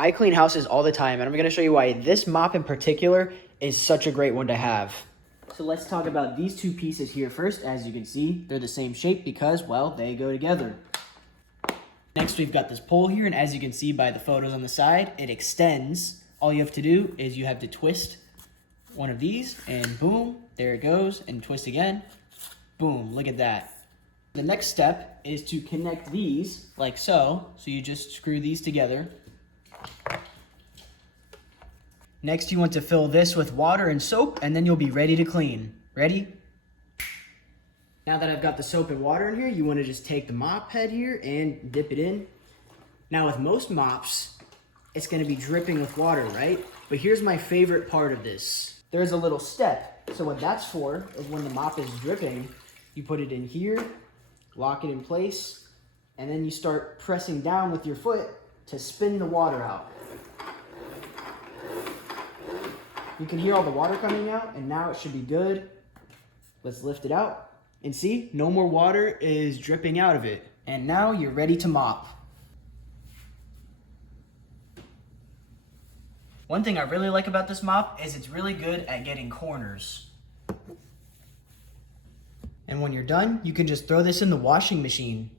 I clean houses all the time, and I'm gonna show you why this mop in particular is such a great one to have. So let's talk about these two pieces here first. As you can see, they're the same shape because, well, they go together. Next, we've got this pole here, and as you can see by the photos on the side, it extends. All you have to do is you have to twist one of these, and boom, there it goes, and twist again. Boom, look at that. The next step is to connect these like so. So you just screw these together. Next, you want to fill this with water and soap, and then you'll be ready to clean. Ready? Now that I've got the soap and water in here, you want to just take the mop head here and dip it in. Now with most mops, it's going to be dripping with water, right? But here's my favorite part of this. There's a little step. So what that's for is when the mop is dripping, you put it in here, lock it in place, and then you start pressing down with your foot to spin the water out. You can hear all the water coming out, and now it should be good. Let's lift it out, and see, no more water is dripping out of it. And now you're ready to mop. One thing I really like about this mop is it's really good at getting corners. And when you're done, you can just throw this in the washing machine.